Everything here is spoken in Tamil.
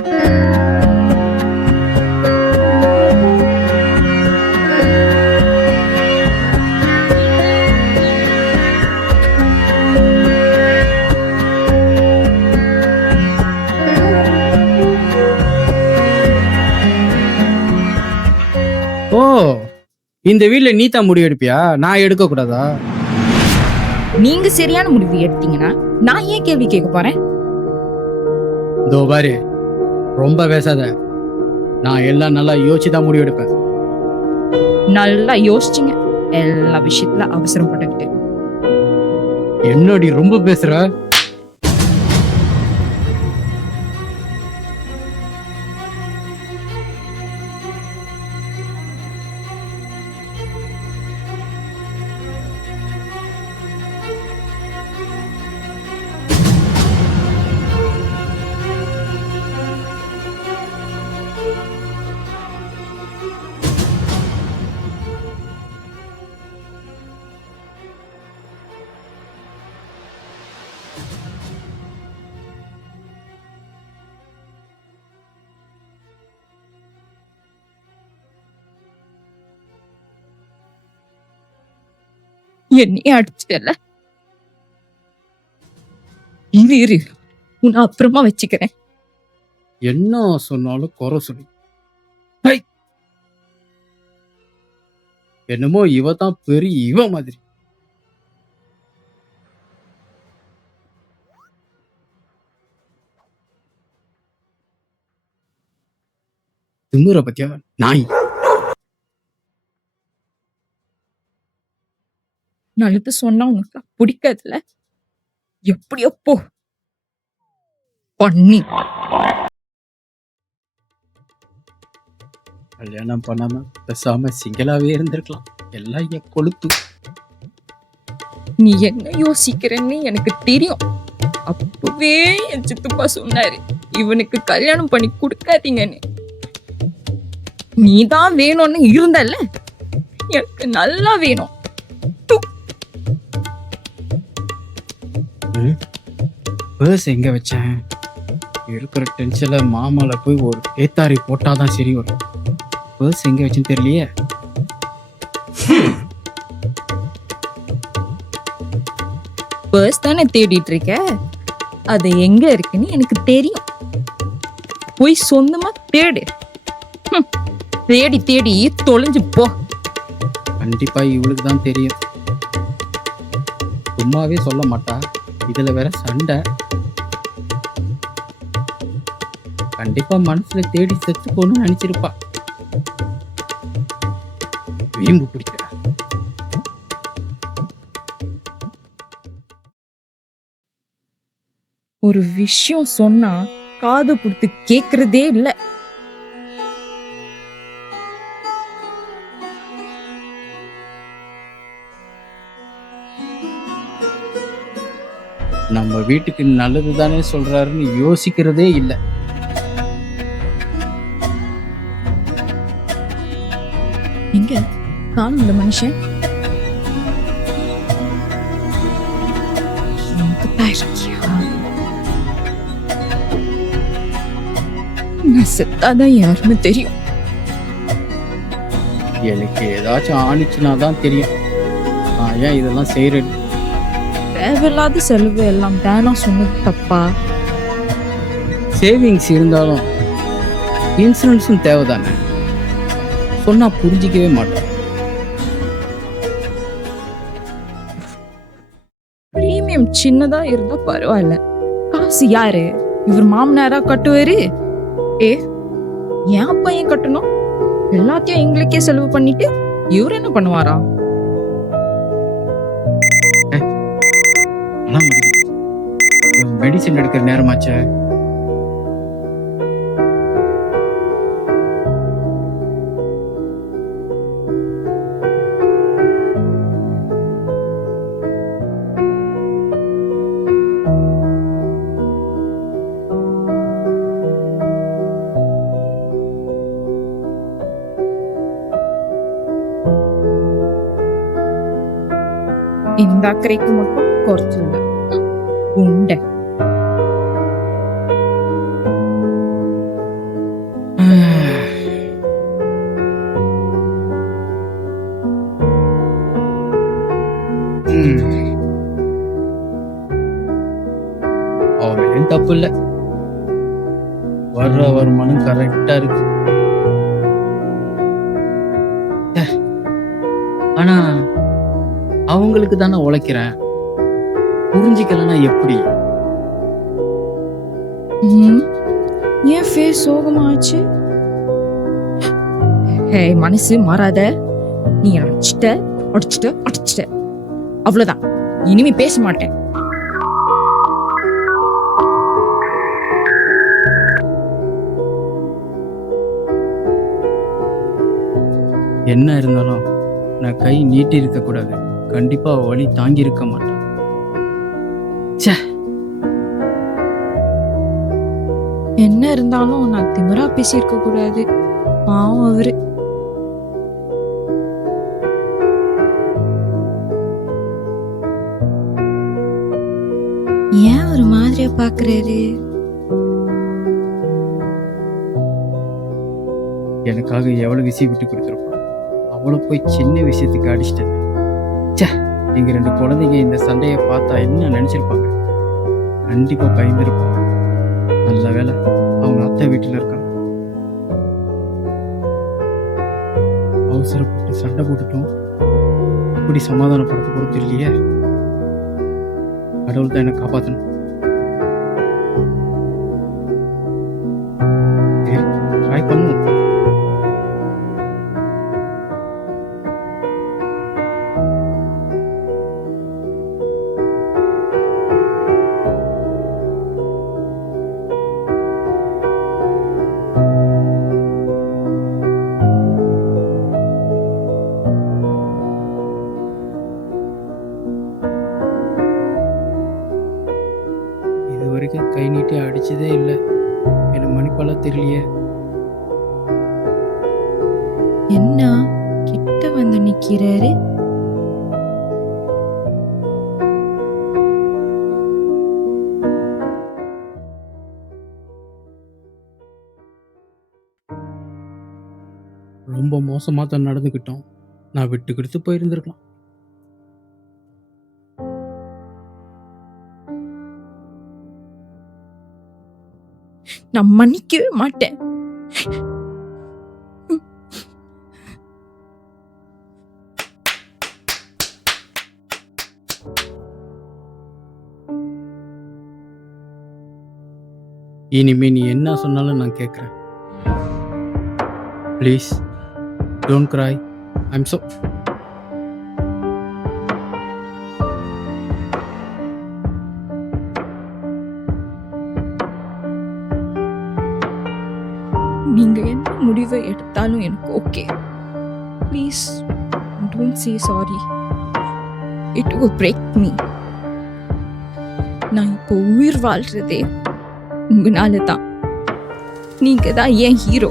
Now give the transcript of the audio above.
ஓ, இந்த வீட்ல நீ தான் முடிவு எடுப்பியா? நான் எடுக்க கூடாதா? நீங்க சரியான முடிவு எடுத்தீங்கன்னா நான் ஏன் கேள்வி கேட்க போறேன்? இதோ பாரு, ரொம்ப பேசாத. நான் எல்லாம் நல்லா யோசிச்சு தான் முடிவு எடுப்பேன். நல்லா யோசிச்சுங்க. எல்லா விஷயத்துல அவசரப்பட்டுக்கிட்டு. என்னடி ரொம்ப பேசுற? என்னையே அடிச்சிட்டல. இரு உன்னை அப்புறமா வச்சுக்கிறேன். என்ன சொன்னாலும் குறை சொல்லி. என்னமோ இவ தான் பெரிய இவ மாதிரி. திமுற பத்தியா நாய்? நல்லது சொன்னா உனக்கு பிடிக்காதுல்ல. எப்படியோ போ பண்ணி. கல்யாணம் பண்ணாம பேசாம சிங்களாவே இருந்திருக்கலாம். எல்லாம் என் கொழுப்பு. நீ என்ன யோசிக்கிறன்னு எனக்கு தெரியும். அப்பவே என் சித்தப்பா சொன்னாரு இவனுக்கு கல்யாணம் பண்ணி கொடுக்காதீங்கன்னு. நீதான் வேணும்னு இருந்தல்ல, எனக்கு நல்லா வேணும். பர்ஸ் எங்க வச்சேன்? இருக்கிற டென்ஷன்ல மாமால போய் ஒரு ஏத்தாரி போட்டாதான் சரி வரும். பர்ஸ் எங்க வச்சுன்னு தெரியலையே. பர்ஸ் தானே தேடிட்டு இருக்க, அது எங்க இருக்குன்னு எனக்கு தெரியும். போய் சொந்தமா தேடு. தேடி தேடி தொலைஞ்சு போ. கண்டிப்பா இவளுக்கு தான் தெரியும். சும்மாவே சொல்ல மாட்டா, இதுல வேற சண்டை. கண்டிப்பா மனசுல தேடி செத்து போகணும்னு நினைச்சிருப்பா. வீம்பு பிடிக்கிற. ஒரு விஷயம் சொன்னா காது கொடுத்து கேக்குறதே இல்ல. நம்ம வீட்டுக்கு நல்லது தானே சொல்றாருன்னு யோசிக்கிறதே இல்லை. எங்க காணும் இந்த மனுஷன்? நான் செத்தாதான் யாருன்னு தெரியும். எனக்கு ஏதாச்சும் ஆணிச்சுனா தான் தெரியும். ஏன் இதெல்லாம் செய்யறது? தேவையில்லாத செலவு எல்லாம் வேணாம் சொன்னது தப்பா? சேவிங்ஸ் இருந்தாலும் இன்சூரன்ஸும் தேவைதானே. சொன்னா புரிஞ்சிக்கவே மாட்டேன். பிரீமியம் சின்னதா இருந்தா பரவாயில்ல. காசு யாரு? இவர் மாமனாரா கட்டுவாரு? என் பையன் கட்டணும். எல்லாத்தையும் எங்களுக்கே செலவு பண்ணிட்டு இவர் என்ன பண்ணுவாரா? மெடிசன் எடுக்கிற நேரமாச்ச. இந்த அக்கறைக்கு மட்டும் குறைச்சிருந்த உண்டை. வர்ற வருமானம் கரெக்டா இருக்கு. ச்சே. ஆனா அவங்களுக்கு தானே உழைக்கிறேன், புரிஞ்சிக்கலன்னா எப்படி? ஏன் ஃபேஸ் சோகமாச்சு? ஹே, மனசு மாறாத. நீ அடிச்சிட்ட அவ்வளவுதான். இனிமே பேச மாட்டேன். என்ன இருந்தாலும் நான் கை நீட்டி இருக்க கூடாது. கண்டிப்பா வலி தாங்கி இருக்க மாட்டேன். ச்சே. என்ன இருந்தாலும் நான் திமிரா பேசியிருக்க கூடாது. பாவம் அவரு. ஏன் ஒரு மாதிரியா பாக்குறாரு? எனக்காக எவ்வளவு விஷயம் விட்டு கொடுத்துருப்பான், அவ்வளவு போய் சின்ன விஷயத்துக்கு அடிச்சிட்டேன். ச்சே. எங்க 2 குழந்தைங்க இந்த சண்டையை பார்த்தா என்ன நினைச்சிருப்பாங்க? கண்டிப்பா பயந்துருப்பாங்க. நல்ல வேளை அவங்க அத்தை வீட்டுல இருக்காங்க. அவசரப்பட்டு சண்டை போட்டுட்டோம். எப்படி சமாதானப்படுத்த போறது இல்லையே. கடவுள் தான் என்னை காப்பாற்றணும். ட்ரை பண்ணுவோம். இது வரைக்கும் கை நீட்டி அடிச்சதே இல்லை. என்ன மணிப்பால தெரியலையே. என்ன கிட்ட வந்து நிக்கிறாரு? ரொம்ப மோசமா தான் நடந்துக்கிட்டோம். நான் விட்டு கொடுத்து போயிருந்திருக்கலாம். நான் மன்னிக்கவே மாட்டேன். இனிமே நீ என்ன சொன்னாலும் நான் கேட்குறேன். Please don't cry. I'm so நீங்க என்ன முடிவை எடுத்தாலும் எனக்கு okay. Please don't say sorry. It will break me. நான் இப்போ உயிர் வாழ்றதே உங்களால தான். நீங்க தான் என் ஹீரோ.